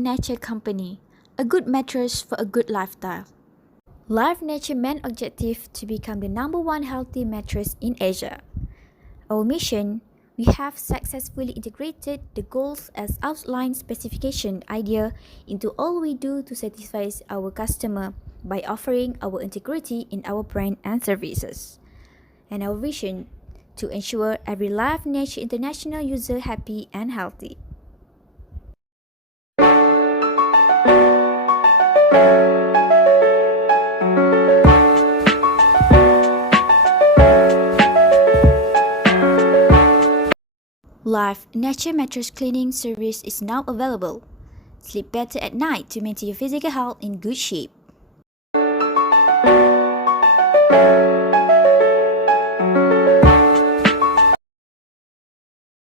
Nature Company, a good mattress for a good lifestyle. Life Nature main objective to become the #1 healthy mattress in Asia. Our mission, we have successfully integrated the goals as outlined specification idea into all we do to satisfy our customer by offering our integrity in our brand and services. And our vision, to ensure every Life Nature International user happy and healthy. Life Nature Mattress Cleaning Service is now available. Sleep better at night to maintain your physical health in good shape.